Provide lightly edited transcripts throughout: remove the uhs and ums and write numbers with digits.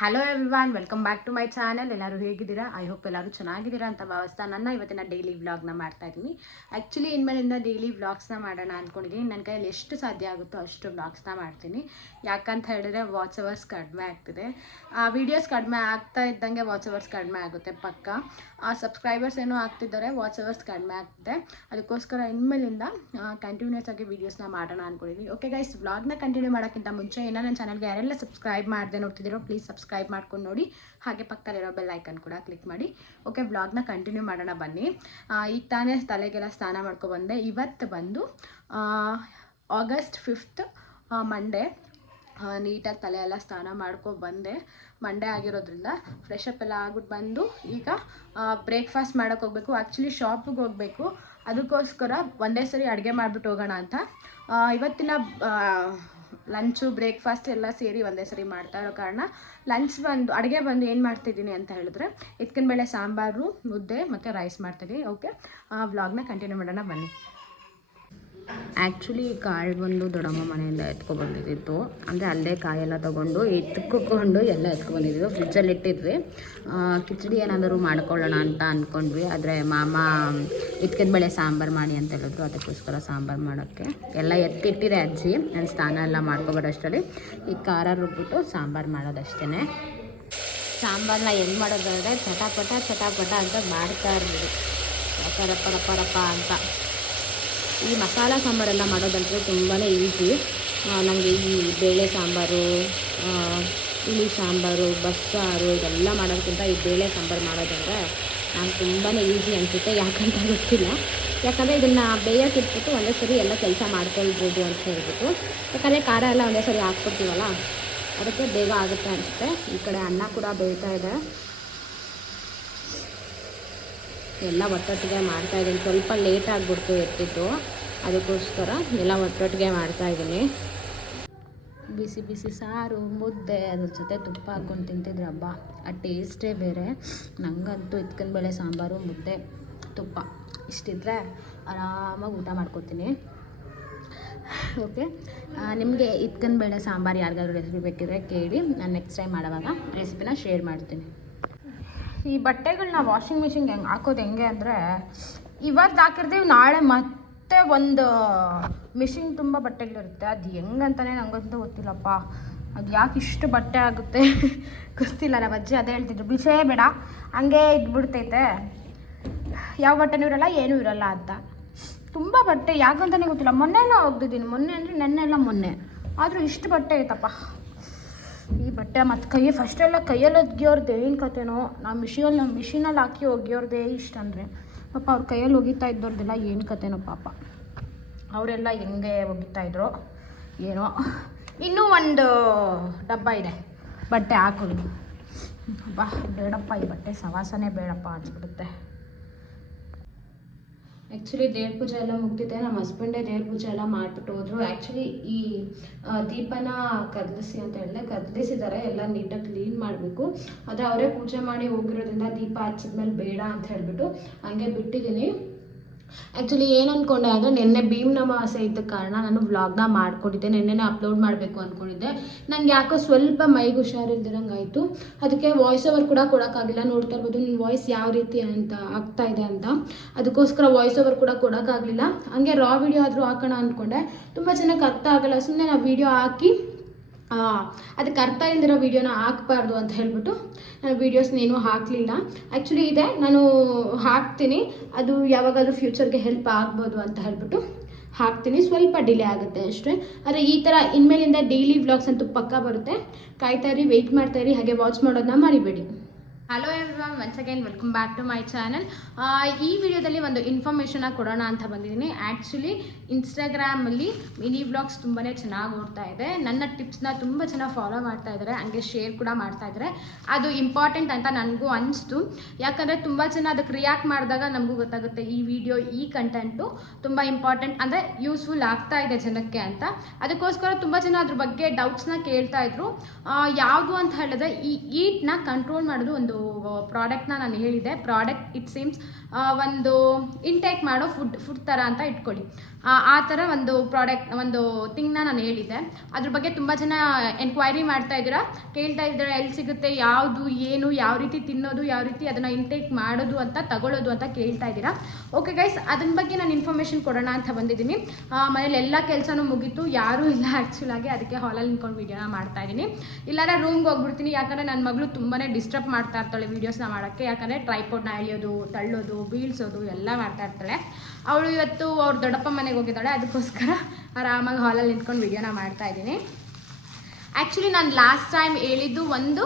Hello everyone, welcome back to my channel. ಎಲ್ಲರೂ ಹೇಗಿದ್ದೀರಾ? I hope ಎಲ್ಲರೂ ಚೆನ್ನಾಗಿದ್ದೀರಾ ಅಂತ ಭಾವಿಸ್ತಾ ನನ್ನ ಇವತ್ತಿನ ಡೈಲಿ ವ್ಲಾಗ್ನ ಮಾಡ್ತಾ ಇದ್ದೀನಿ. ಆ್ಯಕ್ಚುಲಿ ಇನ್ಮೇಲಿಂದ ಡೈಲಿ ವ್ಲಾಗ್ಸ್ನ ಮಾಡೋಣ ಅಂದ್ಕೊಂಡಿದ್ದೀನಿ. ನನ್ನ ಕೈಯಲ್ಲಿ ಎಷ್ಟು ಸಾಧ್ಯ ಆಗುತ್ತೋ ಅಷ್ಟು ವ್ಲಾಗ್ಸ್ನ ಮಾಡ್ತೀನಿ. ಯಾಕಂತ ಹೇಳಿದ್ರೆ ವಾಚ್ ಅವರ್ಸ್ ಕಡಿಮೆ ಆಗ್ತಿದೆ. ವೀಡಿಯೋಸ್ ಕಡಿಮೆ ಆಗ್ತಾ ಇದ್ದಂಗೆ ವಾಚ್ ಅವರ್ಸ್ ಕಡಿಮೆ ಆಗುತ್ತೆ ಪಕ್ಕ. ಸಬ್ಸ್ಕ್ರೈಬರ್ಸ್ ಏನೋ ಆಗ್ತಿದ್ದಾರೆ, ವಾಚ್ ಅವರ್ಸ್ ಕಡಿಮೆ ಆಗ್ತಿದೆ. ಅದಕ್ಕೋಸ್ಕರ ಇನ್ಮೇಲಿಂದ ಕಂಟಿನ್ಯೂಸ್ ಆಗಿ ವೀಡಿಯೋಸ್ನ ಮಾಡೋಣ ಅಂದ್ಕೊಂಡಿದ್ದೀನಿ. ಓಕೆ ಗೈಸ್, ವ್ಲಾಗ್ನ ಕಂಟಿನ್ಯೂ ಮಾಡೋಕ್ಕಿಂತ ಮುಂಚೆ ಏನೋ ನನ್ನ ಚಾನಲ್ಗೆ ಯಾರೆಲ್ಲ ಸಬ್ಸ್ಕ್ರೈಬ್ ಮಾಡದೆ ನೋಡ್ತಿದ್ದೀರೋ ಪ್ಲೀಸ್ ಸಬ್ಸ್ಕ್ರೈಬ್ ಮಾಡ್ಕೊಂಡು ನೋಡಿ. ಹಾಗೆ ಪಕ್ಕದಲ್ಲಿರೋ ಬೆಲ್ ಐಕನ್ ಕೂಡ ಕ್ಲಿಕ್ ಮಾಡಿ. ಓಕೆ, ವ್ಲಾಗ್ನ ಕಂಟಿನ್ಯೂ ಮಾಡೋಣ ಬನ್ನಿ. ಈಗ ತಾನೇ ತಲೆಗೆಲ್ಲ ಸ್ನಾನ ಮಾಡ್ಕೊಬಂದೆ. ಇವತ್ತು ಬಂದು August 5th ಮಂಡೇ. ನೀಟಾಗಿ ತಲೆ ಎಲ್ಲ ಸ್ನಾನ ಮಾಡ್ಕೊಬಂದೆ. ಮಂಡೇ ಆಗಿರೋದ್ರಿಂದ ಫ್ರೆಶ್ ಅಪ್ ಎಲ್ಲ ಆಗ್ಬಿಟ್ಟು ಬಂದು ಈಗ ಬ್ರೇಕ್ಫಾಸ್ಟ್ ಮಾಡೋಕ್ಕೆ ಹೋಗಬೇಕು. ಆ್ಯಕ್ಚುಲಿ ಶಾಪಿಗೆ ಹೋಗಬೇಕು. ಅದಕ್ಕೋಸ್ಕರ ಒಂದೇ ಸರಿ ಅಡುಗೆ ಮಾಡಿಬಿಟ್ಟು ಹೋಗೋಣ ಅಂತ ಇವತ್ತಿನ ಲಂಚು ಬ್ರೇಕ್ಫಾಸ್ಟ್ ಎಲ್ಲ ಸೇರಿ ಒಂದೇ ಸರಿ ಮಾಡ್ತಾ ಇರೋ ಕಾರಣ ಅಡುಗೆ ಬಂದು ಏನು ಮಾಡ್ತಿದ್ದೀನಿ ಅಂತ ಹೇಳಿದ್ರೆ ಎತ್ಕಿನ ಬೇಳೆ ಸಾಂಬಾರು, ಮುದ್ದೆ ಮತ್ತು ರೈಸ್ ಮಾಡ್ತಿದ್ದೀನಿ. ಓಕೆ, ವ್ಲಾಗ್ನ ಕಂಟಿನ್ಯೂ ಮಾಡೋಣ ಬನ್ನಿ. ಆ್ಯಕ್ಚುಲಿ ಕಾಳು ಬಂದು ದೊಡ್ಡಮ್ಮ ಮನೆಯಿಂದ ಎತ್ಕೊಬಂದಿದ್ದು. ಅಂದರೆ ಅಲ್ಲೇ ಕಾಯೆಲ್ಲ ತೊಗೊಂಡು ಎತ್ಕೊಂಡು ಎಲ್ಲ ಎತ್ಕೊಬಂದಿದ್ದು. ಫ್ರಿಜ್ಜಲ್ಲಿ ಇಟ್ಟಿದ್ವಿ. ಕಿಚಡಿ ಏನಾದರೂ ಮಾಡ್ಕೊಳ್ಳೋಣ ಅಂತ ಅಂದ್ಕೊಂಡ್ವಿ. ಆದರೆ ಮಾಮ ಎತ್ಕಿದ ಬೇಳೆ ಸಾಂಬಾರು ಮಾಡಿ ಅಂತ ಹೇಳಿದ್ರು. ಅದಕ್ಕೋಸ್ಕರ ಸಾಂಬಾರು ಮಾಡೋಕ್ಕೆ ಎಲ್ಲ ಎತ್ತಿಟ್ಟಿದೆ ಅಜ್ಜಿ. ನಾನು ಸ್ನಾನ ಎಲ್ಲ ಮಾಡ್ಕೊಬರೋಷ್ಟರಲ್ಲಿ ಈ ಖಾರ ರುಬ್ಬಿಟ್ಟು ಸಾಂಬಾರು ಮಾಡೋದಷ್ಟೇ. ಸಾಂಬಾರನ್ನ ಹೆಂಗೆ ಮಾಡೋದಂದರೆ ಚಟಾಪಟ ಅಂತ ಮಾಡ್ತಾ ಇರ್ಬೋದು. ರಪ್ಪ ಅಂತ. ಈ ಮಸಾಲ ಸಾಂಬಾರೆಲ್ಲ ಮಾಡೋದಂದರೆ ತುಂಬಾ ಈಸಿ. ನನಗೆ ಈ ಬೇಳೆ ಸಾಂಬಾರು, ಹುಳಿ ಸಾಂಬಾರು, ಬಸ್ಸಾರು ಇದೆಲ್ಲ ಮಾಡೋದಕ್ಕಿಂತ ಈ ಬೇಳೆ ಸಾಂಬಾರು ಮಾಡೋದಂದರೆ ನಾನು ತುಂಬಾ ಈಸಿ ಅನಿಸುತ್ತೆ. ಯಾಕಂತ ಗೊತ್ತಿಲ್ಲ. ಯಾಕಂದರೆ ಇದನ್ನು ಬೇಯಕ್ಕೆ ಇಟ್ಬಿಟ್ಟು ಒಂದೇ ಸರಿ ಎಲ್ಲ ಕೆಲಸ ಮಾಡ್ಕೊಳ್ಬೋದು ಅಂತ ಹೇಳ್ಬಿಟ್ಟು. ಯಾಕಂದರೆ ಖಾರ ಎಲ್ಲ ಒಂದೇ ಸರಿ ಹಾಕ್ಬಿಡ್ತೀವಲ್ಲ, ಅದಕ್ಕೆ ಬೇಗ ಆಗುತ್ತೆ ಅನಿಸುತ್ತೆ. ಈ ಕಡೆ ಅನ್ನ ಕೂಡ ಬೇಯ್ತಾ ಇದೆ. ಎಲ್ಲ ಒಟ್ಟೊಟ್ಟಿಗೆ ಮಾಡ್ತಾಯಿದ್ದೀನಿ. ಸ್ವಲ್ಪ ಲೇಟ್ ಆಗಿಬಿಡ್ತು ಎತ್ತಿದ್ದು, ಅದಕ್ಕೋಸ್ಕರ ಎಲ್ಲ ಒಟ್ಟೊಟ್ಟಿಗೆ ಮಾಡ್ತಾಯಿದ್ದೀನಿ. ಬಿಸಿ ಸಾರು, ಮುದ್ದೆ, ಅದ್ರ ಜೊತೆ ತುಪ್ಪ ಹಾಕ್ಕೊಂಡು ತಿಂತಿದ್ರೆ ಹಬ್ಬ, ಆ ಟೇಸ್ಟೇ ಬೇರೆ. ನನಗಂತೂ ಎತ್ಕಿನ ಬೇಳೆ ಸಾಂಬಾರು, ಮುದ್ದೆ, ತುಪ್ಪ ಇಷ್ಟಿದ್ರೆ ಆರಾಮಾಗಿ ಊಟ ಮಾಡ್ಕೊತೀನಿ. ಓಕೆ, ನಿಮಗೆ ಎತ್ಕಿನ ಬೇಳೆ ಸಾಂಬಾರು ಯಾರಿಗಾದ್ರೂ ರೆಸಿಪಿ ಬೇಕಿದ್ರೆ ಕೇಳಿ. ನಾನು ನೆಕ್ಸ್ಟ್ ಟೈಮ್ ಮಾಡೋವಾಗ ರೆಸಿಪಿನ ಶೇರ್ ಮಾಡ್ತೀನಿ. ಈ ಬಟ್ಟೆಗಳನ್ನ ವಾಷಿಂಗ್ ಮಿಷಿನ್ಗೆ ಹಾಕೋದು ಹೆಂಗೆ ಅಂದರೆ, ಇವತ್ತು ಹಾಕಿರ್ತೀವಿ, ನಾಳೆ ಮತ್ತೆ ಒಂದು ಮಿಷಿನ್ ತುಂಬ ಬಟ್ಟೆಗಳಿರುತ್ತೆ. ಅದು ಹೆಂಗಂತಾನೆ ನನಗಂತೂ ಗೊತ್ತಿಲ್ಲಪ್ಪ. ಅದು ಯಾಕೆ ಇಷ್ಟು ಬಟ್ಟೆ ಆಗುತ್ತೆ ಗೊತ್ತಿಲ್ಲ. ನಮ್ಮ ಅಜ್ಜಿ ಅದೇ ಹೇಳ್ತಿದ್ರು, ಬಿಸೇ ಬೇಡ, ಹಂಗೆ ಇದ್ಬಿಡ್ತೈತೆ, ಯಾವ ಬಟ್ಟೆನೂ ಇರಲ್ಲ ಏನೂ ಇರಲ್ಲ ಅಂತ. ತುಂಬ ಬಟ್ಟೆ ಯಾಕಂತಾನೆ ಗೊತ್ತಿಲ್ಲ. ಮೊನ್ನೆನೂ ಹೋಗ್ತಿದ್ದೀನಿ, ಮೊನ್ನೆ ಅಂದರೆ ನೆನ್ನೆಲ್ಲ ಮೊನ್ನೆ, ಆದರೂ ಇಷ್ಟು ಬಟ್ಟೆ ಐತಪ್ಪ. ಈ ಬಟ್ಟೆ ಮತ್ತು ಫಸ್ಟೆಲ್ಲ ಕೈಯಲ್ಲಿ ಒಗ್ಯೋರ್ದು ಏನು ಕತೆನೋ. ನಾವು ಮಿಷಿನಲ್ಲಿ ಹಾಕಿ ಒಗ್ಯೋರ್ದೇ ಇಷ್ಟ ಅಂದರೆ ಪಾಪ ಅವ್ರ ಕೈಯಲ್ಲಿ ಒಗಿತಾ ಇದ್ದವ್ರದ್ದೆಲ್ಲ ಏನು ಕತೆನೋ ಪಾಪ. ಅವರೆಲ್ಲ ಹೆಂಗೆ ಒಗಿತಾಯಿದ್ರು ಏನೋ. ಇನ್ನೂ ಒಂದು ಡಬ್ಬ ಇದೆ ಬಟ್ಟೆ ಹಾಕೋದು. ಬೇಡಪ್ಪ, ಈ ಬಟ್ಟೆ ಸವಾಸನೇ ಬೇಡಪ್ಪ ಅಂದ್ಬಿಡುತ್ತೆ. ಆ್ಯಕ್ಚುಲಿ ದೇವ್ರ ಪೂಜೆ ಎಲ್ಲ ಮುಗ್ದಿದೆ. ನಮ್ಮ ಹಸ್ಬೆಂಡೇ ದೇವ್ರ ಪೂಜೆ ಎಲ್ಲ ಮಾಡಿಬಿಟ್ಟು ಹೋದರು. ಆ್ಯಕ್ಚುಲಿ ಈ ದೀಪನ ಕದಲಿಸಿ ಅಂತ ಹೇಳಿದೆ, ಕದಲಿಸಿದ್ದಾರೆ. ಎಲ್ಲ ನೀಟಾಗಿ ಕ್ಲೀನ್ ಮಾಡಬೇಕು. ಆದರೆ ಅವರೇ ಪೂಜೆ ಮಾಡಿ ಹೋಗಿರೋದ್ರಿಂದ ದೀಪ ಹಚ್ಚಿದ್ಮೇಲೆ ಬೇಡ ಅಂತ ಹೇಳಿಬಿಟ್ಟು ಹಂಗೆ ಬಿಟ್ಟಿದ್ದೀನಿ. ಆ್ಯಕ್ಚುಲಿ ಏನು ಅಂದ್ಕೊಂಡೆ ಅಂದರೆ, ನಿನ್ನೆ ಭೀಮ್ನ ಅಮಾವಾಸ್ಯೆ ಇದ್ದ ಕಾರಣ ನಾನು ವ್ಲಾಗ್ನ ಮಾಡ್ಕೊಂಡಿದ್ದೆ. ನಿನ್ನೆನೇ ಅಪ್ಲೋಡ್ ಮಾಡಬೇಕು ಅಂದ್ಕೊಂಡಿದ್ದೆ. ನನಗೆ ಯಾಕೋ ಸ್ವಲ್ಪ ಮೈಗೆ ಹುಷಾರಿಲ್ದಿರಂಗೆ ಆಯಿತು. ಅದಕ್ಕೆ ವಾಯ್ಸ್ ಓವರ್ ಕೂಡ ಕೊಡೋಕ್ಕಾಗಿಲ್ಲ. ನೋಡ್ತಾ ಇರ್ಬೋದು ನನ್ನ ವಾಯ್ಸ್ ಯಾವ ರೀತಿ ಅಂತ ಆಗ್ತಾ ಇದೆ ಅಂತ. ಅದಕ್ಕೋಸ್ಕರ ವಾಯ್ಸ್ ಓವರ್ ಕೂಡ ಕೊಡೋಕ್ಕಾಗಲಿಲ್ಲ. ಹಂಗೆ ರಾ ವಿಡಿಯೋ ಆದರೂ ಹಾಕೋಣ ಅಂದ್ಕೊಂಡೆ. ತುಂಬ ಚೆನ್ನಾಗಿ ಅರ್ಥ ಆಗಲ್ಲ, ಸುಮ್ಮನೆ ನಾವು ವಿಡಿಯೋ ಹಾಕಿ ಅದಕ್ಕೆ ಅರ್ಥ ಇಲ್ದಿರೋ ವೀಡಿಯೋನ ಹಾಕಬಾರ್ದು ಅಂತ ಹೇಳ್ಬಿಟ್ಟು ನಾನು ವೀಡಿಯೋಸ್ನೇನೂ ಹಾಕಲಿಲ್ಲ. ಆ್ಯಕ್ಚುಲಿ ಇದೆ, ನಾನು ಹಾಕ್ತೀನಿ. ಅದು ಯಾವಾಗಾದರೂ ಫ್ಯೂಚರ್ಗೆ ಹೆಲ್ಪ್ ಆಗ್ಬೋದು ಅಂತ ಹೇಳ್ಬಿಟ್ಟು ಹಾಕ್ತೀನಿ. ಸ್ವಲ್ಪ ಡಿಲೇ ಆಗುತ್ತೆ ಅಷ್ಟೇ. ಆದರೆ ಈ ಥರ ಇನ್ಮೇಲಿಂದ ಡೈಲಿ ವ್ಲಾಗ್ಸ್ ಅಂತೂ ಪಕ್ಕಾ ಬರುತ್ತೆ. ಕಾಯ್ತಾ ಇರಿ, ವೆಯ್ಟ್ ಮಾಡ್ತಾ ಇರಿ, ಹಾಗೆ ವಾಚ್ ಮಾಡೋದನ್ನ ಮರಿಬೇಡಿ. Hello everyone, once again welcome back to my channel. ಈ ವಿಡಿಯೋದಲ್ಲಿ ಒಂದು ಇನ್ಫಾರ್ಮೇಷನ್ನ ಕೊಡೋಣ ಅಂತ ಬಂದಿದ್ದೀನಿ. ಆ್ಯಕ್ಚುಲಿ ಇನ್ಸ್ಟಾಗ್ರಾಮಲ್ಲಿ ಮಿನಿ ವ್ಲಾಗ್ಸ್ ತುಂಬಾ ಚೆನ್ನಾಗಿ ಓಡ್ತಾ ಇದೆ. ನನ್ನ ಟಿಪ್ಸ್ನ ತುಂಬ ಚೆನ್ನಾಗಿ ಫಾಲೋ ಮಾಡ್ತಾ ಇದ್ದಾರೆ, ಹಂಗೆ ಶೇರ್ ಕೂಡ ಮಾಡ್ತಾ ಇದ್ದಾರೆ. ಅದು ಇಂಪಾರ್ಟೆಂಟ್ ಅಂತ ನನಗೂ ಅನಿಸ್ತು. ಯಾಕಂದರೆ ತುಂಬ ಜನ ಅದಕ್ಕೆ ರಿಯಾಕ್ಟ್ ಮಾಡಿದಾಗ ನಮಗೂ ಗೊತ್ತಾಗುತ್ತೆ ಈ ವಿಡಿಯೋ, ಈ ಕಂಟೆಂಟು ತುಂಬ ಇಂಪಾರ್ಟೆಂಟ್ ಅಂದರೆ ಯೂಸ್ಫುಲ್ ಆಗ್ತಾ ಇದೆ ಜನಕ್ಕೆ ಅಂತ. ಅದಕ್ಕೋಸ್ಕರ ತುಂಬ ಜನ ಅದ್ರ ಬಗ್ಗೆ ಡೌಟ್ಸ್ನ ಕೇಳ್ತಾ ಇದ್ರು. ಯಾವುದು ಅಂತ ಹೇಳಿದ್ರೆ, ಈ ಈಟ್ನ ಕಂಟ್ರೋಲ್ ಮಾಡೋದು ಒಂದು ಪ್ರಾಡಕ್ಟ್ನ ನಾನು ಹೇಳಿದೆ. ಪ್ರಾಡಕ್ಟ್ ಇಟ್ ಸೀಮ್ಸ್ ಒಂದು ಇಂಟೇಕ್ ಮಾಡೋ ಫುಡ್ ಥರ ಅಂತ ಇಟ್ಕೊಳ್ಳಿ. ಆ ಥರ ಒಂದು ಪ್ರಾಡಕ್ಟ್ ಒಂದು ಥಿಂಗ್ನ ನಾನು ಹೇಳಿದ್ದೆ. ಅದ್ರ ಬಗ್ಗೆ ತುಂಬ ಜನ ಎನ್ಕ್ವೈರಿ ಮಾಡ್ತಾ ಇದ್ದೀರಾ, ಕೇಳ್ತಾ ಇದ್ದೀರಾ ಎಲ್ಲಿ ಸಿಗುತ್ತೆ, ಯಾವುದು ಏನು, ಯಾವ ರೀತಿ ತಿನ್ನೋದು, ಯಾವ ರೀತಿ ಅದನ್ನು ಇಂಟೇಕ್ ಮಾಡೋದು ಅಂತ ತಗೊಳ್ಳೋದು ಅಂತ ಕೇಳ್ತಾ ಇದ್ದೀರಾ. ಓಕೆ ಗೈಸ್, ಅದ್ರ ಬಗ್ಗೆ ನಾನು ಇನ್ಫಾರ್ಮೇಷನ್ ಕೊಡೋಣ ಅಂತ ಬಂದಿದ್ದೀನಿ. ಮನೇಲಿ ಎಲ್ಲ ಕೆಲಸನೂ ಮುಗೀತು, ಯಾರೂ ಇಲ್ಲ ಆ್ಯಕ್ಚುಲಾಗಿ, ಅದಕ್ಕೆ ಹಾಲಲ್ಲಿ ನಿಂತ್ಕೊಂಡು ವೀಡಿಯೋನ ಮಾಡ್ತಾ ಇದ್ದೀನಿ. ಇಲ್ಲಾಂದರೆ ರೂಮ್ಗೆ ಹೋಗ್ಬಿಡ್ತೀನಿ, ಯಾಕಂದರೆ ನನ್ನ ಮಗಳು ತುಂಬಾ ಡಿಸ್ಟರ್ಬ್ ಮಾಡ್ತಾ ಇರ್ತಾಳೆ ವೀಡಿಯೋಸ್ನ ಮಾಡೋಕ್ಕೆ. ಯಾಕಂದರೆ ಟ್ರೈಪೋಡ್ನ ಎಳೆಯೋದು, ತಳ್ಳೋದು, ಬೀಳ್ಸೋದು ಎಲ್ಲ ಮಾಡ್ತಾ ಇರ್ತಾಳೆ. ಅವಳು ಇವತ್ತು ಅವ್ರ ದೊಡ್ಡಪ್ಪ ಮನೆಗೆ ಹೋಗಿದ್ದಾಳೆ, ಅದಕ್ಕೋಸ್ಕರ ಆರಾಮಾಗಿ ಹಾಲಲ್ಲಿ ನಿಂತ್ಕೊಂಡು ವೀಡಿಯೋನ ಮಾಡ್ತಾ ಇದ್ದೀನಿ. ಆ್ಯಕ್ಚುಲಿ ನಾನು ಲಾಸ್ಟ್ ಟೈಮ್ ಹೇಳಿದ್ದು ಒಂದು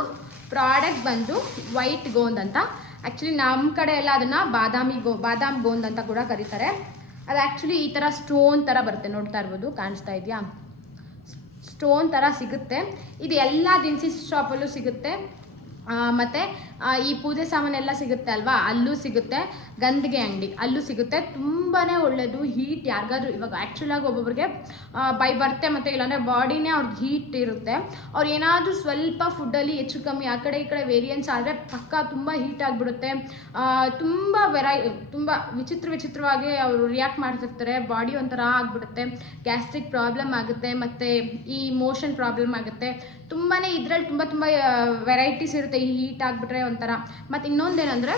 ಪ್ರಾಡಕ್ಟ್ ಬಂದು ವೈಟ್ ಗೋಂದ್ ಅಂತ. ಆ್ಯಕ್ಚುಲಿ ನಮ್ಮ ಕಡೆ ಎಲ್ಲ ಅದನ್ನು ಬಾದಾಮ್ ಗೋಂದ್ ಅಂತ ಕೂಡ ಕರೀತಾರೆ. ಅದು ಆ್ಯಕ್ಚುಲಿ ಈ ಥರ ಸ್ಟೋನ್ ಥರ ಬರುತ್ತೆ, ನೋಡ್ತಾ ಇರ್ಬೋದು, ಕಾಣಿಸ್ತಾ ಇದೆಯಾ, ಸ್ಟೋನ್ ಥರ ಸಿಗುತ್ತೆ. ಇದು ಎಲ್ಲ ದಿನಸಿ ಶಾಪಲ್ಲೂ ಸಿಗುತ್ತೆ. ಮತ್ತು ಈ ಪೂಜೆ ಸಾಮಾನೆಲ್ಲ ಸಿಗುತ್ತೆ ಅಲ್ವಾ, ಅಲ್ಲೂ ಸಿಗುತ್ತೆ. ಗಂಧಿಗೆ ಅಂಗಡಿ ಅಲ್ಲೂ ಸಿಗುತ್ತೆ. ತುಂಬಾ ಒಳ್ಳೆಯದು. ಹೀಟ್ ಯಾರಿಗಾದ್ರೂ ಇವಾಗ ಆ್ಯಕ್ಚುಲಾಗಿ ಒಬ್ಬೊಬ್ರಿಗೆ ಬೈ ಬರ್ತೆ ಮತ್ತು ಇಲ್ಲಾಂದರೆ ಬಾಡಿನೇ ಅವ್ರಿಗೆ ಹೀಟ್ ಇರುತ್ತೆ. ಅವ್ರು ಏನಾದರೂ ಸ್ವಲ್ಪ ಫುಡ್ಡಲ್ಲಿ ಹೆಚ್ಚು ಕಮ್ಮಿ ಆ ಕಡೆ ಈ ಕಡೆ ವೇರಿಯನ್ಸ್ ಆದರೆ ಪಕ್ಕ ತುಂಬ ಹೀಟ್ ಆಗಿಬಿಡುತ್ತೆ. ತುಂಬ ವಿಚಿತ್ರವಾಗಿ ಅವರು ರಿಯಾಕ್ಟ್ ಮಾಡ್ತಿರ್ತಾರೆ. ಬಾಡಿ ಒಂಥರ ಆಗಿಬಿಡುತ್ತೆ, ಗ್ಯಾಸ್ಟ್ರಿಕ್ ಪ್ರಾಬ್ಲಮ್ ಆಗುತ್ತೆ, ಮತ್ತು ಈ ಮೋಷನ್ ಪ್ರಾಬ್ಲಮ್ ಆಗುತ್ತೆ. ತುಂಬಾ ಇದರಲ್ಲಿ ತುಂಬ ವೆರೈಟೀಸ್ ಇರುತ್ತೆ. ಈ ಹೀಟ್ ಆಗಿಬಿಟ್ರೆ ಒಂಥರ. ಮತ್ತು ಇನ್ನೊಂದೇನೆಂದರೆ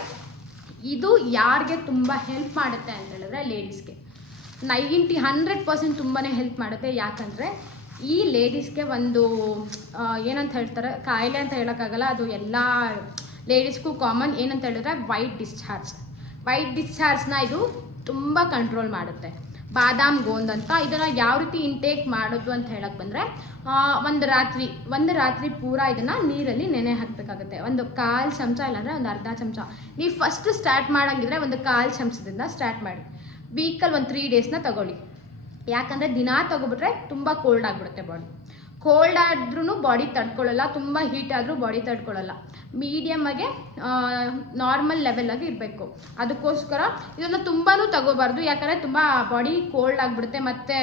ಇದು ಯಾರಿಗೆ ತುಂಬ ಹೆಲ್ಪ್ ಮಾಡುತ್ತೆ ಅಂತ ಹೇಳಿದ್ರೆ ಲೇಡೀಸ್ಗೆ 100% ತುಂಬಾ ಹೆಲ್ಪ್ ಮಾಡುತ್ತೆ. ಯಾಕಂದರೆ ಈ ಲೇಡೀಸ್ಗೆ ಒಂದು ಏನಂತ ಹೇಳ್ತಾರೆ, ಕಾಯಿಲೆ ಅಂತ ಹೇಳೋಕ್ಕಾಗಲ್ಲ, ಅದು ಎಲ್ಲ ಲೇಡೀಸ್ಗೂ ಕಾಮನ್. ಏನಂತ ಹೇಳಿದ್ರೆ ವೈಟ್ ಡಿಸ್ಚಾರ್ಜ್ನ ಇದು ತುಂಬ ಕಂಟ್ರೋಲ್ ಮಾಡುತ್ತೆ. ಬಾದಾಮ್ ಗೋಂದ್ ಅಂತ. ಇದನ್ನು ಯಾವ ರೀತಿ ಇಂಟೇಕ್ ಮಾಡೋದು ಅಂತ ಹೇಳಕ್ಕೆ ಬಂದರೆ, ಒಂದು ರಾತ್ರಿ ಪೂರ ಇದನ್ನು ನೀರಲ್ಲಿ ನೆನೆ ಹಾಕಬೇಕಾಗುತ್ತೆ. ಒಂದು 1/4 ಚಮಚ ಇಲ್ಲಾಂದರೆ ಒಂದು ಅರ್ಧ ಚಮಚ. ನೀವು ಫಸ್ಟ್ ಸ್ಟಾರ್ಟ್ ಮಾಡೋಂಗಿದ್ರೆ ಒಂದು 1/4 ಚಮಚದಿಂದ ಸ್ಟಾರ್ಟ್ ಮಾಡಿ. ವೀಕಲ್ಲಿ ಒಂದು 3 ಡೇಸ್ನ ತಗೊಳ್ಳಿ. ಯಾಕಂದರೆ ದಿನ ತಗೊಬಿಟ್ರೆ ತುಂಬ ಕೋಲ್ಡ್ ಆಗಿಬಿಡುತ್ತೆ ಬಾಡಿ. ಕೋಲ್ಡ್ ಆದ್ರೂ ಬಾಡಿ ತಡ್ಕೊಳ್ಳಲ್ಲ, ತುಂಬ ಹೀಟ್ ಆದರೂ ಬಾಡಿ ತಡ್ಕೊಳ್ಳಲ್ಲ. ಮೀಡಿಯಮ್ಮಾಗೆ ನಾರ್ಮಲ್ ಲೆವೆಲಾಗಿ ಇರಬೇಕು. ಅದಕ್ಕೋಸ್ಕರ ಇದನ್ನು ತುಂಬಾ ತಗೋಬಾರ್ದು, ಯಾಕಂದರೆ ತುಂಬ ಬಾಡಿ ಕೋಲ್ಡ್ ಆಗಿಬಿಡುತ್ತೆ, ಮತ್ತು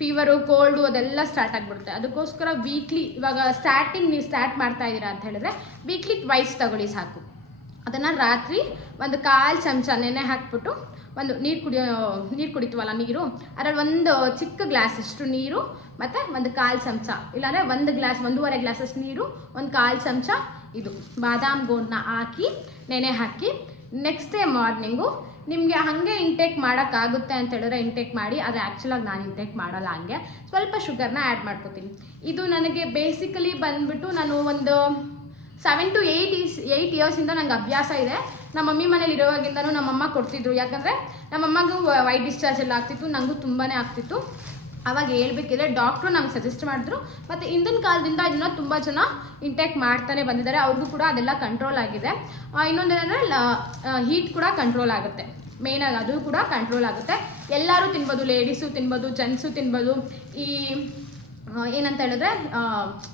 ಫೀವರು, ಕೋಲ್ಡು ಅದೆಲ್ಲ ಸ್ಟಾರ್ಟ್ ಆಗಿಬಿಡುತ್ತೆ. ಅದಕ್ಕೋಸ್ಕರ ವೀಕ್ಲಿ, ಇವಾಗ ನೀವು ಸ್ಟಾರ್ಟ್ ಮಾಡ್ತಾ ಇದ್ದೀರಾ ಅಂತ ಹೇಳಿದ್ರೆ ವೀಕ್ಲಿ 2 ತಗೊಳ್ಳಿ ಸಾಕು. ಅದನ್ನು ರಾತ್ರಿ ಒಂದು 1/4 ಚಮಚ ನೆನೆ ಹಾಕ್ಬಿಟ್ಟು, ಒಂದು ನೀರು ಕುಡಿತೀವಲ್ಲ, ನೀರು ಅದರಲ್ಲಿ ಒಂದು ಚಿಕ್ಕ ಗ್ಲಾಸ್ ಅಷ್ಟು ನೀರು ಮತ್ತು ಒಂದು 1/4 ಚಮಚ ಇಲ್ಲಾಂದರೆ 1.5 ಗ್ಲಾಸಷ್ಟು ನೀರು, ಒಂದು 1/4 ಚಮಚ ಇದು ಬಾದಾಮ್ ಗೋಂದನ್ನ ಹಾಕಿ ನೆನೆ ಹಾಕಿ, ನೆಕ್ಸ್ಟ್ ಡೇ ಮಾರ್ನಿಂಗು ನಿಮಗೆ ಹಾಗೆ ಇಂಟೇಕ್ ಮಾಡೋಕ್ಕಾಗುತ್ತೆ ಅಂತ ಹೇಳಿದ್ರೆ ಇಂಟೇಕ್ ಮಾಡಿ. ಆದರೆ ಆ್ಯಕ್ಚುಲಾಗಿ ನಾನು ಇಂಟೇಕ್ ಮಾಡಲ್ಲ, ಹಂಗೆ ಸ್ವಲ್ಪ ಶುಗರ್ನ ಆ್ಯಡ್ ಮಾಡ್ಕೋತೀನಿ. ಇದು ನನಗೆ ಬೇಸಿಕಲಿ ಬಂದುಬಿಟ್ಟು ನಾನು ಒಂದು 7 to 8 ಇಯರ್ಸಿಂದ ನಂಗೆ ಅಭ್ಯಾಸ ಇದೆ. ನಮ್ಮ ಮಮ್ಮಿ ಮನೇಲಿ ಇರೋವಾಗಿಂದನೂ ನಮ್ಮಮ್ಮ ಕೊಡ್ತಿದ್ರು. ಯಾಕಂದರೆ ನಮ್ಮಮ್ಮಗೂ ವೈಟ್ ಡಿಸ್ಚಾರ್ಜ್ ಎಲ್ಲ ಆಗ್ತಿತ್ತು, ನನಗೂ ತುಂಬಾ ಆಗ್ತಿತ್ತು. ಆವಾಗ ಹೇಳ್ಬೇಕಿದ್ರೆ ಡಾಕ್ಟ್ರು ನಮ್ಗೆ ಸಜೆಸ್ಟ್ ಮಾಡಿದ್ರು. ಮತ್ತು ಹಿಂದಿನ ಕಾಲದಿಂದ ಇದನ್ನು ತುಂಬ ಜನ ಇಂಟೇಕ್ ಮಾಡ್ತಾನೆ ಬಂದಿದ್ದಾರೆ, ಅವ್ರಿಗೂ ಕೂಡ ಅದೆಲ್ಲ ಕಂಟ್ರೋಲ್ ಆಗಿದೆ. ಇನ್ನೊಂದೇನೆಂದರೆ ಹೀಟ್ ಕೂಡ ಕಂಟ್ರೋಲ್ ಆಗುತ್ತೆ. ಮೇಯ್ನಾಗಿ ಅದು ಕೂಡ ಕಂಟ್ರೋಲ್ ಆಗುತ್ತೆ. ಎಲ್ಲರೂ ತಿನ್ಬೋದು, ಲೇಡೀಸು ತಿನ್ಬೋದು, ಜೆಂಟ್ಸು ತಿನ್ಬೋದು. ಈ ಏನಂತ ಹೇಳಿದ್ರೆ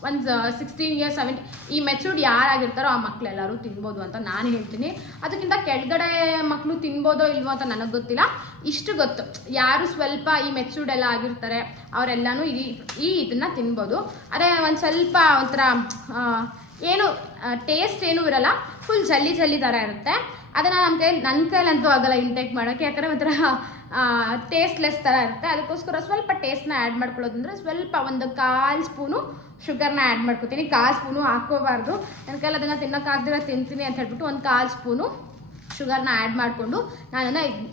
ಒಂದು 16 years 17 ಈ ಮೆಚೂರ್ಡ್ ಯಾರಾಗಿರ್ತಾರೋ ಆ ಮಕ್ಕಳೆಲ್ಲರೂ ತಿನ್ಬೋದು ಅಂತ ನಾನು ಹೇಳ್ತೀನಿ. ಅದಕ್ಕಿಂತ ಕೆಳಗಡೆ ಮಕ್ಕಳು ತಿನ್ಬೋದೋ ಇಲ್ವೋ ಅಂತ ನನಗೆ ಗೊತ್ತಿಲ್ಲ. ಇಷ್ಟು ಗೊತ್ತು, ಯಾರು ಸ್ವಲ್ಪ ಈ ಮೆಚೂರ್ಡ್ ಎಲ್ಲ ಆಗಿರ್ತಾರೆ ಅವರೆಲ್ಲನೂ ಇದನ್ನು ತಿನ್ಬೋದು. ಅದೇ ಒಂದು ಸ್ವಲ್ಪ ಒಂಥರ ಏನು ಟೇಸ್ಟ್ ಏನೂ ಇರಲ್ಲ, ಫುಲ್ ಜಲ್ಲಿ ಥರ ಇರುತ್ತೆ. ಅದನ್ನು ನನ್ನ ಕೈಲಂತೂ ಆಗಲ್ಲ ಇಂಟೇಕ್ ಮಾಡೋಕ್ಕೆ, ಯಾಕಂದರೆ ಒಂಥರ ಟೇಸ್ಟ್ಲೆಸ್ ಥರ ಇರುತ್ತೆ. ಅದಕ್ಕೋಸ್ಕರ ಸ್ವಲ್ಪ ಟೇಸ್ಟ್ನ ಆ್ಯಡ್ ಮಾಡ್ಕೊಳ್ಳೋದಂದರೆ ಸ್ವಲ್ಪ ಒಂದು 1/4 ಸ್ಪೂನು ಶುಗರ್ನ ಆ್ಯಡ್ ಮಾಡ್ಕೊತೀನಿ. 1/4 ಸ್ಪೂನು ಹಾಕ್ಕೋಬಾರ್ದು, ನನ್ನ ಕೈಲಿ ಅದನ್ನು ತಿನ್ನೋಕ್ಕಾಗ್ದಿರ ತಿಂತೀನಿ ಅಂತ ಹೇಳ್ಬಿಟ್ಟು ಒಂದು 1/4 ಸ್ಪೂನು ಶುಗರ್ನ ಆ್ಯಡ್ ಮಾಡಿಕೊಂಡು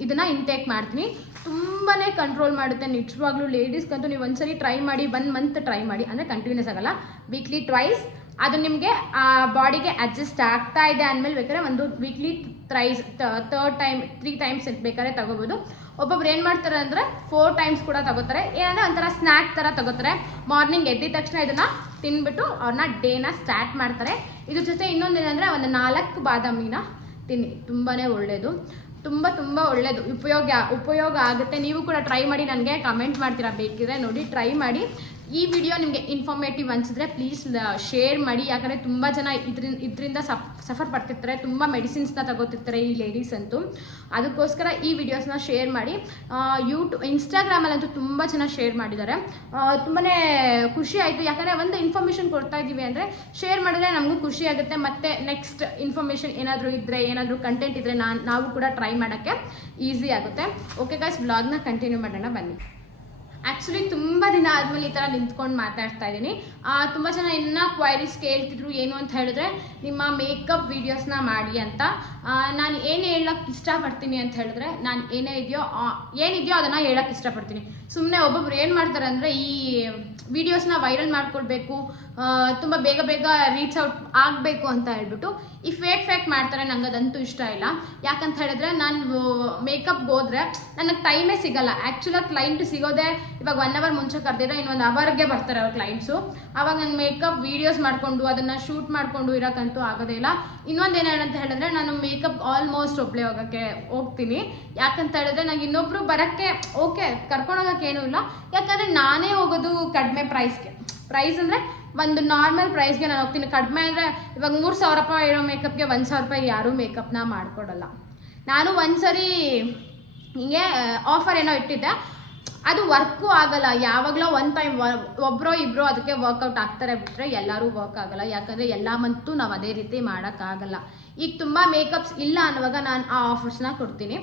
ಇದನ್ನು ಇಂಟೇಕ್ ಮಾಡ್ತೀನಿ. ತುಂಬಾ ಕಂಟ್ರೋಲ್ ಮಾಡುತ್ತೆ ನಿಜವಾಗ್ಲೂ. ಲೇಡೀಸ್ಗಂತೂ ನೀವು ಒಂದ್ಸರಿ ಟ್ರೈ ಮಾಡಿ, 1 ಮಂತ್ ಟ್ರೈ ಮಾಡಿ, ಅಂದರೆ ಕಂಟಿನ್ಯೂಸ್ ಆಗಲ್ಲ, ವೀಕ್ಲಿ 2 ಅದು ನಿಮಗೆ ಆ ಬಾಡಿಗೆ ಅಡ್ಜಸ್ಟ್ ಆಗ್ತಾ ಇದೆ ಅಂದಮೇಲೆ ಬೇಕಾದ್ರೆ ಒಂದು ವೀಕ್ಲಿ 3 ಟೈಮ್ಸ್ ಬೇಕಾದ್ರೆ ತಗೋಬೋದು. ಒಬ್ಬೊಬ್ರು ಏನು ಮಾಡ್ತಾರೆ ಅಂದರೆ 4 ಟೈಮ್ಸ್ ಕೂಡ ತಗೋತಾರೆ. ಏನಂದರೆ ಒಂಥರ ಸ್ನ್ಯಾಕ್ ಥರ ತಗೋತಾರೆ. ಮಾರ್ನಿಂಗ್ ಎದ್ದಿದ ತಕ್ಷಣ ಇದನ್ನು ತಿಂದ್ಬಿಟ್ಟು ಅವ್ರನ್ನ ಡೇನ ಸ್ಟಾರ್ಟ್ ಮಾಡ್ತಾರೆ. ಇದ್ರ ಜೊತೆ ಇನ್ನೊಂದೇನೆಂದರೆ ಒಂದು 4 ಬಾದಾಮಿನ ತಿನ್ನಿ, ತುಂಬಾ ಒಳ್ಳೆಯದು, ತುಂಬ ಒಳ್ಳೆಯದು, ಉಪಯೋಗ ಆಗುತ್ತೆ. ನೀವು ಕೂಡ ಟ್ರೈ ಮಾಡಿ, ನನಗೆ ಕಮೆಂಟ್ ಮಾಡ್ತೀರಾ ಬೇಕಿದ್ರೆ ನೋಡಿ, ಟ್ರೈ ಮಾಡಿ. ಈ ವಿಡಿಯೋ ನಿಮಗೆ ಇನ್ಫಾರ್ಮೇಟಿವ್ ಅನಿಸಿದ್ರೆ ಪ್ಲೀಸ್ ಶೇರ್ ಮಾಡಿ. ಯಾಕಂದರೆ ತುಂಬ ಜನ ಇದರಿಂದ ಸಫರ್ ಪಡ್ತಿರ್ತಾರೆ, ತುಂಬ ಮೆಡಿಸಿನ್ಸ್ನ ತಗೋತಿರ್ತಾರೆ ಈ ಲೇಡೀಸ್ ಅಂತೂ. ಅದಕ್ಕೋಸ್ಕರ ಈ ವಿಡಿಯೋಸ್ನ ಶೇರ್ ಮಾಡಿ. ಇನ್ಸ್ಟಾಗ್ರಾಮಲ್ಲಂತೂ ತುಂಬ ಜನ ಶೇರ್ ಮಾಡಿದ್ದಾರೆ. ತುಂಬಾ ಖುಷಿ ಆಯಿತು, ಯಾಕಂದರೆ ಒಂದು ಇನ್ಫಾರ್ಮೇಷನ್ ಕೊಡ್ತಾ ಇದ್ದೀವಿ ಅಂದರೆ ಶೇರ್ ಮಾಡಿದ್ರೆ ನಮಗೂ ಖುಷಿ ಆಗುತ್ತೆ. ಮತ್ತು ನೆಕ್ಸ್ಟ್ ಇನ್ಫಾರ್ಮೇಷನ್ ಏನಾದರೂ ಕಂಟೆಂಟ್ ಇದ್ದರೆ ನಾವು ಕೂಡ ಟ್ರೈ ಮಾಡೋಕ್ಕೆ ಈಸಿ ಆಗುತ್ತೆ. ಓಕೆ ಗೈಸ್, ವ್ಲಾಗ್ನ ಕಂಟಿನ್ಯೂ ಮಾಡೋಣ ಬನ್ನಿ. ಆ್ಯಕ್ಚುಲಿ ತುಂಬ ದಿನ ಆದಮೇಲೆ ಈ ಥರ ನಿಂತ್ಕೊಂಡು ಮಾತಾಡ್ತಾ ಇದ್ದೀನಿ. ತುಂಬ ಜನ ಇನ್ನೂ ಕ್ವೈರೀಸ್ ಕೇಳ್ತಿದ್ರು ಏನು ಅಂತ ಹೇಳಿದ್ರೆ ನಿಮ್ಮ ಮೇಕಪ್ ವೀಡಿಯೋಸ್ನ ಮಾಡಿ ಅಂತ. ನಾನು ಏನು ಹೇಳಕ್ಕೆ ಇಷ್ಟಪಡ್ತೀನಿ ಅಂತ ಹೇಳಿದ್ರೆ ನಾನು ಏನಿದೆಯೋ ಅದನ್ನು ಹೇಳಕ್ಕೆ ಇಷ್ಟಪಡ್ತೀನಿ. ಸುಮ್ಮನೆ ಒಬ್ಬೊಬ್ರು ಏನು ಮಾಡ್ತಾರೆ ಅಂದರೆ ಈ ವೀಡಿಯೋಸ್ನ ವೈರಲ್ ಮಾಡ್ಕೊಳ್ಬೇಕು, ತುಂಬ ಬೇಗ ರೀಚ್ ಔಟ್ ಆಗಬೇಕು ಅಂತ ಹೇಳ್ಬಿಟ್ಟು ಈ ಫೇಕ್ ಮಾಡ್ತಾರೆ. ನಂಗೆ ಅದಂತೂ ಇಷ್ಟ ಇಲ್ಲ. ಯಾಕಂತ ಹೇಳಿದ್ರೆ ನಾನು ಮೇಕಪ್ಗೆ ಹೋದ್ರೆ ನನಗೆ ಟೈಮೇ ಸಿಗಲ್ಲ. ಆ್ಯಕ್ಚುಲಾಗಿ ಕ್ಲೈಂಟ್ ಸಿಗೋದೇ ಇವಾಗ 1 hour ಮುಂಚೆ ಕರೆದಿದ್ರೆ ಇನ್ನೊಂದು ಅವರ್ಗೆ ಬರ್ತಾರೆ ಅವ್ರ ಕ್ಲೈಂಟ್ಸು. ಆವಾಗ ನಂಗೆ ಮೇಕಪ್ ವೀಡಿಯೋಸ್ ಮಾಡಿಕೊಂಡು ಅದನ್ನು ಶೂಟ್ ಮಾಡಿಕೊಂಡು ಇರೋಕ್ಕಂತೂ ಆಗೋದೇ ಇಲ್ಲ. ಇನ್ನೊಂದೇನು ಅಂತ ಹೇಳಿದ್ರೆ ನಾನು ಮೇಕಪ್ ಆಲ್ಮೋಸ್ಟ್ ಒಬ್ಬಳೇ ಹೋಗ್ತೀನಿ. ಯಾಕಂತ ಹೇಳಿದ್ರೆ ನಂಗೆ ಇನ್ನೊಬ್ರು ಬರೋಕ್ಕೆ ಓಕೆ ಕರ್ಕೊಂಡೋಗೋಕೆ ಏನೂ ಇಲ್ಲ. ಯಾಕಂದರೆ ನಾನೇ ಹೋಗೋದು ಕಡಿಮೆ ಪ್ರೈಸ್ ಅಂದರೆ ಒಂದು ನಾರ್ಮಲ್ ಪ್ರೈಸ್ಗೆ ನಾನು ಹೋಗ್ತೀನಿ. ಕಡಿಮೆ ಅಂದರೆ ಇವಾಗ 3,000 ರೂಪಾಯಿ ಇರೋ ಮೇಕಪ್ಗೆ 1,000 ರೂಪಾಯಿ ಯಾರೂ ಮೇಕಪ್ನ ಮಾಡಿಕೊಡಲ್ಲ. ನಾನು ಒಂದ್ಸರಿ ಹಿಂಗೆ ಆಫರ್ ಏನೋ ಇಟ್ಟಿದ್ದೆ, ಅದು ವರ್ಕು ಆಗಲ್ಲ. ಯಾವಾಗಲೂ ಒನ್ ಟೈಮ್ ಒಬ್ಬರೋ ಇಬ್ಬರೋ ಅದಕ್ಕೆ ವರ್ಕೌಟ್ ಆಗ್ತಾರೆ ಬಿಟ್ಟರೆ ಎಲ್ಲರೂ ವರ್ಕ್ ಆಗಲ್ಲ. ಯಾಕಂದರೆ ಎಲ್ಲ ಮಂತು ನಾವು ಅದೇ ರೀತಿ ಮಾಡೋಕ್ಕಾಗಲ್ಲ. ಈಗ ತುಂಬ ಮೇಕಪ್ಸ್ ಇಲ್ಲ ಅನ್ನುವಾಗ ನಾನು ಆ ಆಫರ್ಸ್ನ ಕೊಡ್ತೀನಿ.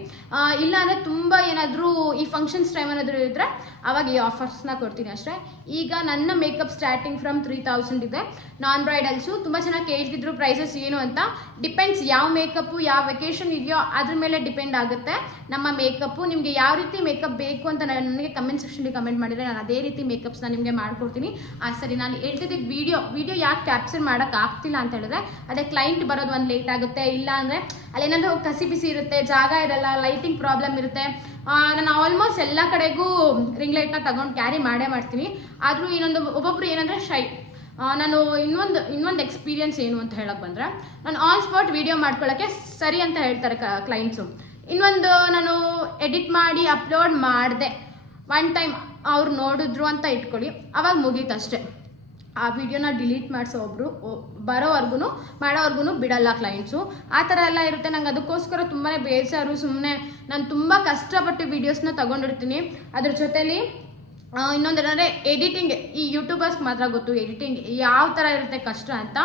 ಇಲ್ಲ ಅಂದರೆ ತುಂಬ ಏನಾದರೂ ಈ ಫಂಕ್ಷನ್ಸ್ ಟೈಮ್ ಏನಾದರೂ ಇದ್ದರೆ ಆವಾಗ ಈ ಆಫರ್ಸ್ನ ಕೊಡ್ತೀನಿ ಅಷ್ಟೇ. ಈಗ ನನ್ನ ಮೇಕಪ್ ಸ್ಟಾರ್ಟಿಂಗ್ ಫ್ರಮ್ 3,000 ಇದೆ. ನಾನ್ ಬ್ರೈಡಲ್ಸು ತುಂಬ ಚೆನ್ನಾಗಿ ಕೇಳ್ತಿದ್ರು ಪ್ರೈಸಸ್ ಏನು ಅಂತ. ಡಿಪೆಂಡ್ಸ್ ಯಾವ ಮೇಕಪ್ಪು ಯಾವ ವೆಕೇಷನ್ ಇದೆಯೋ ಅದ್ರ ಮೇಲೆ ಡಿಪೆಂಡ್ ಆಗುತ್ತೆ ನಮ್ಮ ಮೇಕಪ್ಪು. ನಿಮಗೆ ಯಾವ ರೀತಿ ಮೇಕಪ್ ಬೇಕು ಅಂತ ನನಗೆ ಕಮೆಂಟ್ ಸೆಕ್ಷನ್ಲಿ ಕಮೆಂಟ್ ಮಾಡಿದರೆ ನಾನು ಅದೇ ರೀತಿ ಮೇಕಪ್ಸ್ನ ನಿಮಗೆ ಮಾಡ್ಕೊಡ್ತೀನಿ. ಸರಿ, ನಾನು ಹೇಳ್ತಿದ್ದಕ್ಕೆ ವಿಡಿಯೋ ಯಾಕೆ ಕ್ಯಾಪ್ಚರ್ ಮಾಡೋಕ್ಕೆ ಆಗ್ತಿಲ್ಲ ಅಂತ ಹೇಳಿದ್ರೆ ಅದೇ ಕ್ಲೈಂಟ್ ಬರೋದು ಒಂದು ಲೇಟ್ ಆಗುತ್ತೆ. ಇಲ್ಲ ಅಂದರೆ ಅಲ್ಲೇನಾದರೂ ಕಸಿ ಬಿಸಿ ಇರುತ್ತೆ, ಜಾಗ ಇರಲ್ಲ, ಲೈಟಿಂಗ್ ಪ್ರಾಬ್ಲಮ್ ಇರುತ್ತೆ. ನಾನು ಆಲ್ಮೋಸ್ಟ್ ಎಲ್ಲ ಕಡೆಗೂ ರಿಂಗ್ ಲೈಟ್ನ ತಗೊಂಡು ಕ್ಯಾರಿ ಮಾಡ್ತೀನಿ. ಆದರೂ ಒಬ್ಬೊಬ್ರು ಏನಂದರೆ ಶೈ. ನಾನು ಇನ್ನೊಂದು ಎಕ್ಸ್ಪೀರಿಯನ್ಸ್ ಏನು ಅಂತ ಹೇಳಕ್ಕೆ ಬಂದರೆ ನಾನು ಆನ್ ಸ್ಪಾಟ್ ವೀಡಿಯೋ ಮಾಡ್ಕೊಳ್ಳೋಕ್ಕೆ ಸರಿ ಅಂತ ಹೇಳ್ತಾರೆ ಕ್ಲೈಂಟ್ಸು. ಇನ್ನೊಂದು ನಾನು ಎಡಿಟ್ ಮಾಡಿ ಅಪ್ಲೋಡ್ ಮಾಡಿದೆ ಒನ್ ಟೈಮ್ ಅವ್ರು ನೋಡಿದ್ರು ಅಂತ ಇಟ್ಕೊಳ್ಳಿ, ಅವಾಗ ಮುಗೀತು ಅಷ್ಟೇ. ಆ ವಿಡಿಯೋನ ಡಿಲೀಟ್ ಮಾಡಿಸೋ ಒಬ್ಬರು ಮಾಡೋವರೆಗೂ ಬಿಡಲ್ಲ ಕ್ಲೈಂಟ್ಸು. ಆ ಥರ ಎಲ್ಲ ಇರುತ್ತೆ. ನಂಗೆ ಅದಕ್ಕೋಸ್ಕರ ತುಂಬಾ ಬೇಜಾರು. ಸುಮ್ಮನೆ ನಾನು ತುಂಬ ಕಷ್ಟಪಟ್ಟು ವೀಡಿಯೋಸ್ನ ತೊಗೊಂಡಿರ್ತೀನಿ. ಅದ್ರ ಜೊತೆಲಿ ಇನ್ನೊಂದೇನಂದರೆ ಎಡಿಟಿಂಗ್. ಈ ಯೂಟ್ಯೂಬರ್ಸ್ಗೆ ಮಾತ್ರ ಗೊತ್ತು ಎಡಿಟಿಂಗ್ ಯಾವ ಥರ ಇರುತ್ತೆ ಕಷ್ಟ ಅಂತ.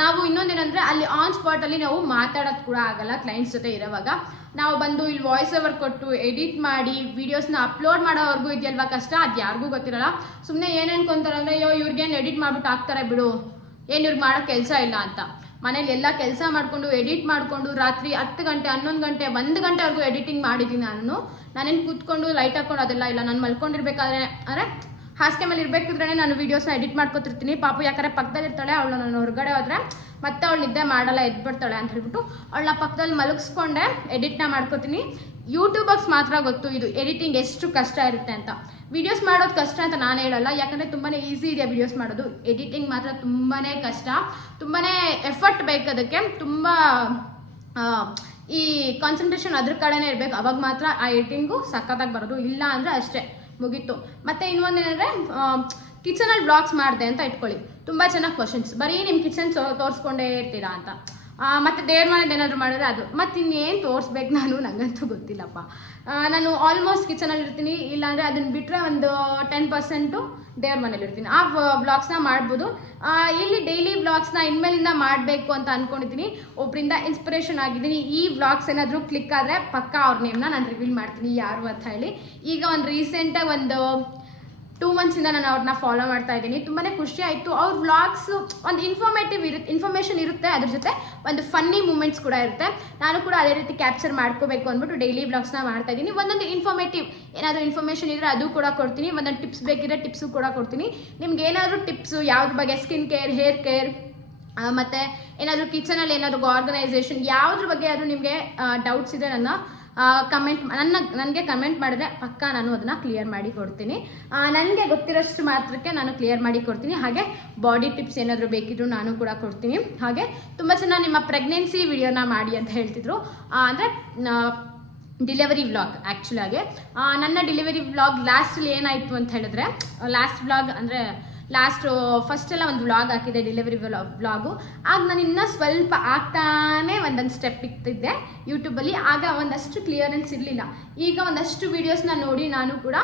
ನಾವು ಇನ್ನೊಂದೇನೆಂದರೆ ಅಲ್ಲಿ ಆನ್ ಸ್ಪಾಟಲ್ಲಿ ನಾವು ಮಾತಾಡೋದು ಕೂಡ ಆಗಲ್ಲ ಕ್ಲೈಂಟ್ಸ್ ಜೊತೆ ಇರೋವಾಗ. ನಾವು ಬಂದು ಇಲ್ಲಿ ವಾಯ್ಸ್ ಓವರ್ ಕೊಟ್ಟು ಎಡಿಟ್ ಮಾಡಿ ವೀಡಿಯೋಸ್ನ ಅಪ್ಲೋಡ್ ಮಾಡೋವರೆಗೂ ಇದೆಯಲ್ವಾ ಕಷ್ಟ, ಅದು ಯಾರಿಗೂ ಗೊತ್ತಿರಲ್ಲ. ಸುಮ್ಮನೆ ಏನು ಅನ್ಕೊಂತಾರೆ ಅಂದರೆ ಇವ್ರಿಗೇನು ಎಡಿಟ್ ಮಾಡ್ಬಿಟ್ಟು ಹಾಕ್ತಾರೆ ಬಿಡು, ಏನು ಇವ್ರಿಗೆ ಮಾಡೋ ಕೆಲಸ ಇಲ್ಲ ಅಂತ. ಮನೇಲಿ ಎಲ್ಲ ಕೆಲಸ ಮಾಡಿಕೊಂಡು ಎಡಿಟ್ ಮಾಡಿಕೊಂಡು ರಾತ್ರಿ 10 ಗಂಟೆ 11 ಗಂಟೆ 1 ಗಂಟೆವರೆಗೂ ಎಡಿಟಿಂಗ್ ಮಾಡಿದ್ದೀನಿ. ನಾನೇನು ಕೂತ್ಕೊಂಡು ಲೈಟ್ ಹಾಕ್ಕೊಂಡು ಅದೆಲ್ಲ ಇಲ್ಲ. ನಾನು ಮಲ್ಕೊಂಡಿರ್ಬೇಕಾದ್ರೆ ಅಂದರೆ ಹಾಸಿಗೆ ಮೇಲೆ ಇರಬೇಕಿದ್ರೆ ನಾನು ವೀಡಿಯೋಸ್ನ ಎಡಿಟ್ ಮಾಡ್ಕೊತಿರ್ತೀನಿ. ಪಾಪು ಯಾಕಂದರೆ ಪಕ್ಕದಲ್ಲಿ ಇರ್ತಾಳೆ, ಅವಳು ನಾನು ಹೊರಗಡೆ ಹೋದರೆ ಮತ್ತೆ ಅವಳು ನಿದ್ದೆ ಮಾಡಲ್ಲ, ಎದ್ಬಿಡ್ತಾಳೆ ಅಂತ ಹೇಳ್ಬಿಟ್ಟು ಅವಳನ್ನ ಪಕ್ಕದಲ್ಲಿ ಮಲಗಿಸ್ಕೊಂಡೆ ಎಡಿಟ್ನ ಮಾಡ್ಕೋತೀನಿ. ಯೂಟ್ಯೂಬರ್ಸ್ ಮಾತ್ರ ಗೊತ್ತು ಇದು ಎಡಿಟಿಂಗ್ ಎಷ್ಟು ಕಷ್ಟ ಇರುತ್ತೆ ಅಂತ. ವೀಡಿಯೋಸ್ ಮಾಡೋದು ಕಷ್ಟ ಅಂತ ನಾನು ಹೇಳಲ್ಲ, ಯಾಕಂದರೆ ತುಂಬಾ ಈಸಿ ಇದೆ ವೀಡಿಯೋಸ್ ಮಾಡೋದು. ಎಡಿಟಿಂಗ್ ಮಾತ್ರ ತುಂಬಾ ಕಷ್ಟ, ತುಂಬಾ ಎಫರ್ಟ್ ಬೇಕು. ಅದಕ್ಕೆ ತುಂಬ ಈ ಕಾನ್ಸಂಟ್ರೇಷನ್ ಅದ್ರ ಕಡೆನೇ ಇರಬೇಕು. ಅವಾಗ ಮಾತ್ರ ಆ ಎಡಿಟಿಂಗು ಸಖತ್ತಾಗಿ ಬರೋದು. ಇಲ್ಲ ಅಂದರೆ ಅಷ್ಟೇ, ಮುಗೀತು. ಮತ್ತು ಇನ್ನೊಂದೇನೆಂದರೆ ಕಿಚನಲ್ಲಿ ವ್ಲಾಗ್ಸ್ ಮಾಡಿದೆ ಅಂತ ಇಟ್ಕೊಳ್ಳಿ, ತುಂಬ ಚೆನ್ನಾಗಿ ಕ್ವಶನ್ಸ್, ಬರೀ ನಿಮ್ಮ ಕಿಚನ್ ತೋರಿಸ್ಕೊಂಡೇ ಇರ್ತೀರಾ ಅಂತ. ಮತ್ತು ದೇವ್ರ ಮನೇದು ಏನಾದರೂ ಮಾಡಿದ್ರೆ ಅದು ಮತ್ತು ಇನ್ನೇನು ತೋರಿಸ್ಬೇಕು ನನಗಂತೂ ಗೊತ್ತಿಲ್ಲಪ್ಪ. ನಾನು ಆಲ್ಮೋಸ್ಟ್ ಕಿಚನಲ್ಲಿ ಇರ್ತೀನಿ. ಇಲ್ಲಾಂದರೆ ಅದನ್ನು ಬಿಟ್ಟರೆ ಒಂದು 10% ದೇವ್ರ ಮನೇಲಿ ಇರ್ತೀನಿ. ಆ ವ್ಲಾಗ್ಸ್ನ ಮಾಡ್ಬೋದು. ಇಲ್ಲಿ ಡೈಲಿ ವ್ಲಾಗ್ಸ್ನ ಇನ್ಮೇಲಿಂದ ಮಾಡಬೇಕು ಅಂತ ಅಂದ್ಕೊಂಡಿದ್ದೀನಿ. ಒಬ್ಬರಿಂದ ಇನ್ಸ್ಪಿರೇಷನ್ ಆಗಿದ್ದೀನಿ. ಈ ವ್ಲಾಗ್ಸ್ ಏನಾದರೂ ಕ್ಲಿಕ್ ಆದರೆ ಪಕ್ಕಾ ಅವ್ರ ನೇಮ್ನ ನಾನು ರಿವೀಲ್ ಮಾಡ್ತೀನಿ ಯಾರು ಅಂತ ಹೇಳಿ. ಈಗ ರೀಸೆಂಟಾಗಿ 2 ಮಂತ್ಸಿಂದ ನಾನು ಅವ್ರನ್ನ ಫಾಲೋ ಮಾಡ್ತಾ ಇದ್ದೀನಿ. ತುಂಬಾ ಖುಷಿ ಆಯಿತು. ಅವ್ರ ವ್ಲಾಗ್ಸು ಒಂದು ಇನ್ಫಾರ್ಮೇಷನ್ ಇರುತ್ತೆ, ಅದ್ರ ಜೊತೆ ಒಂದು ಫನ್ನಿ ಮೂಮೆಂಟ್ಸ್ ಕೂಡ ಇರುತ್ತೆ. ನಾನು ಕೂಡ ಅದೇ ರೀತಿ ಕ್ಯಾಪ್ಚರ್ ಮಾಡ್ಕೋಬೇಕು ಅಂದ್ಬಿಟ್ಟು ಡೈಲಿ ವ್ಲಾಗ್ಸ್ನ ಮಾಡ್ತಾ ಇದ್ದೀನಿ. ಒಂದೊಂದು ಏನಾದರೂ ಇನ್ಫಾರ್ಮೇಷನ್ ಇದ್ದರೆ ಅದು ಕೂಡ ಕೊಡ್ತೀನಿ. ಒಂದೊಂದು ಟಿಪ್ಸ್ ಬೇಕಿದ್ರೆ ಟಿಪ್ಸು ಕೂಡ ಕೊಡ್ತೀನಿ. ನಿಮ್ಗೆ ಏನಾದರೂ ಟಿಪ್ಸು ಯಾವ್ದ್ರ ಬಗ್ಗೆ, ಸ್ಕಿನ್ ಕೇರ್, ಹೇರ್ ಕೇರ್, ಮತ್ತು ಏನಾದರೂ ಕಿಚನಲ್ಲಿ ಏನಾದರೂ ಆರ್ಗನೈಸೇಷನ್ ಯಾವುದ್ರ ಬಗ್ಗೆ ಆದರೂ ನಿಮಗೆ ಡೌಟ್ಸ್ ಇದೆ ನನಗೆ ಕಮೆಂಟ್ ಮಾಡಿದ್ರೆ ಪಕ್ಕ ನಾನು ಅದನ್ನು ಕ್ಲಿಯರ್ ಮಾಡಿ ಕೊಡ್ತೀನಿ. ನನಗೆ ಗೊತ್ತಿರೋಷ್ಟು ಮಾತ್ರಕ್ಕೆ ನಾನು ಕ್ಲಿಯರ್ ಮಾಡಿ ಕೊಡ್ತೀನಿ. ಹಾಗೆ ಬಾಡಿ ಟಿಪ್ಸ್ ಏನಾದರೂ ಬೇಕಿದ್ರು ನಾನು ಕೂಡ ಕೊಡ್ತೀನಿ. ಹಾಗೆ ತುಂಬ ಚೆನ್ನಾಗಿ ನಿಮ್ಮ ಪ್ರೆಗ್ನೆನ್ಸಿ ವಿಡಿಯೋನ ಮಾಡಿ ಅಂತ ಹೇಳ್ತಿದ್ರು. ಅಂದರೆ ಡಿಲಿವರಿ ವ್ಲಾಗ್. ಆ್ಯಕ್ಚುಲಾಗಿ ನನ್ನ ಡಿಲಿವರಿ ವ್ಲಾಗ್ ಲಾಸ್ಟಲ್ಲಿ ಏನಾಯಿತು ಅಂತ ಹೇಳಿದ್ರೆ, ಲಾಸ್ಟ್ ವ್ಲಾಗ್ ಅಂದರೆ ಫಸ್ಟೆಲ್ಲ ಒಂದು ವ್ಲಾಗ್ ಹಾಕಿದೆ ಡೆಲಿವರಿ ವ್ಲಾಗು. ಆಗ ನಾನು ಇನ್ನೂ ಸ್ವಲ್ಪ ಆಗ್ತಾನೆ ಒಂದೊಂದು ಸ್ಟೆಪ್ ಇಕ್ತಿದ್ದೆ ಯೂಟ್ಯೂಬಲ್ಲಿ. ಆಗ ಒಂದಷ್ಟು ಕ್ಲಿಯರೆನ್ಸ್ ಇರಲಿಲ್ಲ. ಈಗ ಒಂದಷ್ಟು ವೀಡಿಯೋಸ್ನ ನೋಡಿ ನಾನು ಕೂಡ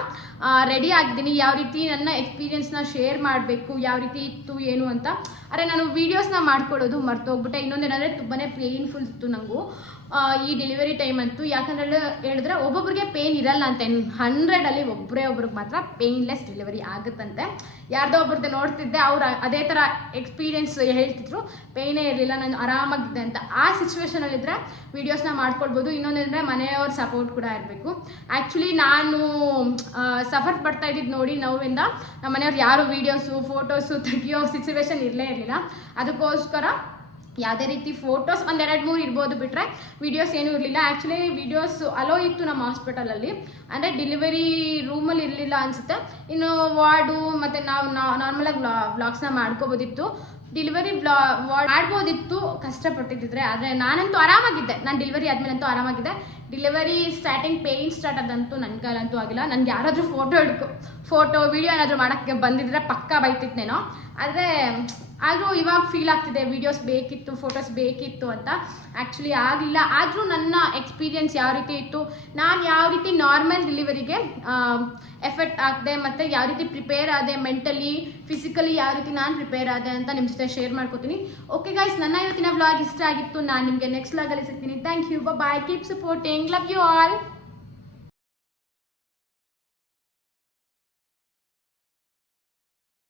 ರೆಡಿ ಆಗಿದ್ದೀನಿ. ಯಾವ ರೀತಿ ನನ್ನ ಎಕ್ಸ್ಪೀರಿಯನ್ಸ್ನ ಶೇರ್ ಮಾಡಬೇಕು, ಯಾವ ರೀತಿ ಇತ್ತು ಏನು ಅಂತ. ಅರೆ ನಾನು ವೀಡಿಯೋಸ್ನ ಮಾಡ್ಕೊಡೋದು ಮರ್ತೋಗ್ಬಿಟ್ಟೆ. ಇನ್ನೊಂದೇನೆಂದರೆ ತುಂಬಾ ಪೇಯ್ನ್ಫುಲ್ ಇತ್ತು ನನಗೂ. ಈ ಡೆಲಿವರಿ ಟೈಮ್ ಅಂತೂ. ಯಾಕಂದ್ರೆ ಹೇಳಿದ್ರೆ ಒಬ್ಬೊಬ್ರಿಗೆ ಪೇನ್ ಇರಲ್ಲ ಅಂತೆ, 100 ಒಬ್ರಿಗೆ ಮಾತ್ರ ಪೇನ್ಲೆಸ್ ಡೆಲಿವರಿ ಆಗುತ್ತಂತೆ. ಯಾರ್ದೋ ಒಬ್ರದ್ದು ನೋಡ್ತಿದ್ದೆ, ಅವ್ರು ಅದೇ ಥರ ಎಕ್ಸ್ಪೀರಿಯೆನ್ಸ್ ಹೇಳ್ತಿದ್ರು, ಪೇನೇ ಇರಲಿಲ್ಲ, ನಾನು ಆರಾಮಾಗಿದ್ದೆ ಅಂತ. ಆ ಸಿಚುವೇಶನಲ್ಲಿದ್ದರೆ ವೀಡಿಯೋಸ್ನ ಮಾಡ್ಕೊಳ್ಬೋದು. ಇನ್ನೊಂದಂದರೆ ಮನೆಯವ್ರ ಸಪೋರ್ಟ್ ಕೂಡ ಇರಬೇಕು. ಆ್ಯಕ್ಚುಲಿ ನಾನು ಸಫರ್ ಪಡ್ತಾ ಇದ್ದಿದ್ದು ನೋಡಿ ನೋವಿಂದ ನಮ್ಮ ಮನೆಯವ್ರು ಯಾರು ವೀಡಿಯೋಸು ಫೋಟೋಸು ತೆಗಿಯೋ ಸಿಚುವೇಶನ್ ಇರಲಿಲ್ಲ. ಅದಕ್ಕೋಸ್ಕರ ಯಾವುದೇ ರೀತಿ ಫೋಟೋಸ್ 1-2-3 ಇರ್ಬೋದು, ಬಿಟ್ಟರೆ ವೀಡಿಯೋಸ್ ಏನೂ ಇರಲಿಲ್ಲ. ಆ್ಯಕ್ಚುಲಿ ವೀಡಿಯೋಸ್ ಅಲೋ ಇತ್ತು ನಮ್ಮ ಹಾಸ್ಪಿಟಲಲ್ಲಿ, ಅಂದರೆ ಡೆಲಿವರಿ ರೂಮಲ್ಲಿ ಇರಲಿಲ್ಲ ಅನಿಸುತ್ತೆ. ಇನ್ನು ವಾರ್ಡು ಮತ್ತು ನಾವು ನಾರ್ಮಲಾಗಿ ವ್ಲಾಗ್ಸ್ನ ಮಾಡ್ಕೋಬೋದಿತ್ತು, ಡೆಲಿವರಿ ವಾರ್ಡ್ ಮಾಡ್ಬೋದಿತ್ತು ಕಷ್ಟಪಟ್ಟಿದ್ದಿದ್ರೆ. ಆದರೆ ನಾನಂತೂ ಆರಾಮಾಗಿದ್ದೆ, ನಾನು ಡೆಲಿವರಿ ಆದಮೇಲಂತೂ ಆರಾಮಾಗಿದ್ದೆ. ಡೆಲಿವರಿ ಸ್ಟಾರ್ಟಿಂಗ್ ಪೇಯ್ನ್ ಸ್ಟಾರ್ಟ್ ಆದಂತೂ ನನ್ನ ಕಾಲಂತೂ ಆಗಿಲ್ಲ. ನನಗೆ ಯಾರಾದರೂ ಫೋಟೋ ವೀಡಿಯೋ ಏನಾದರೂ ಮಾಡೋಕ್ಕೆ ಬಂದಿದ್ರೆ ಪಕ್ಕಾ ಬೈತಿತ್ತೇನೋ. ಆದರೆ ಆದರೂ ಇವಾಗ ಫೀಲ್ ಆಗ್ತಿದೆ ವೀಡಿಯೋಸ್ ಬೇಕಿತ್ತು, ಫೋಟೋಸ್ ಬೇಕಿತ್ತು ಅಂತ. ಆ್ಯಕ್ಚುಲಿ ಆಗಲಿಲ್ಲ. ಆದರೂ ನನ್ನ ಎಕ್ಸ್ಪೀರಿಯೆನ್ಸ್ ಯಾವ ರೀತಿ ಇತ್ತು, ನಾನು ಯಾವ ರೀತಿ ನಾರ್ಮಲ್ ಡೆಲಿವರಿಗೆ ಎಫೆಕ್ಟ್ ಆಗ್ದೆ, ಮತ್ತು ಯಾವ ರೀತಿ ಪ್ರಿಪೇರ್ ಆದೆ, ಮೆಂಟಲಿ ಫಿಸಿಕಲಿ ಯಾವ ರೀತಿ ನಾನು ಪ್ರಿಪೇರ್ ಆದೆ ಅಂತ ನಿಮ್ಮ ಜೊತೆ ಶೇರ್ ಮಾಡ್ಕೋತೀನಿ. ಓಕೆ ಗೈಸ್, ನನ್ನ ಇವತ್ತಿನ ವ್ಲಾಗ್ ಇಷ್ಟ ಆಗಿತ್ತು. ನಾನು ನಿಮಗೆ ನೆಕ್ಸ್ಟ್ ವ್ಲಾಗಲ್ಲಿ ಸಿಗ್ತೀನಿ. Thank you, bye, keep supporting, love you all.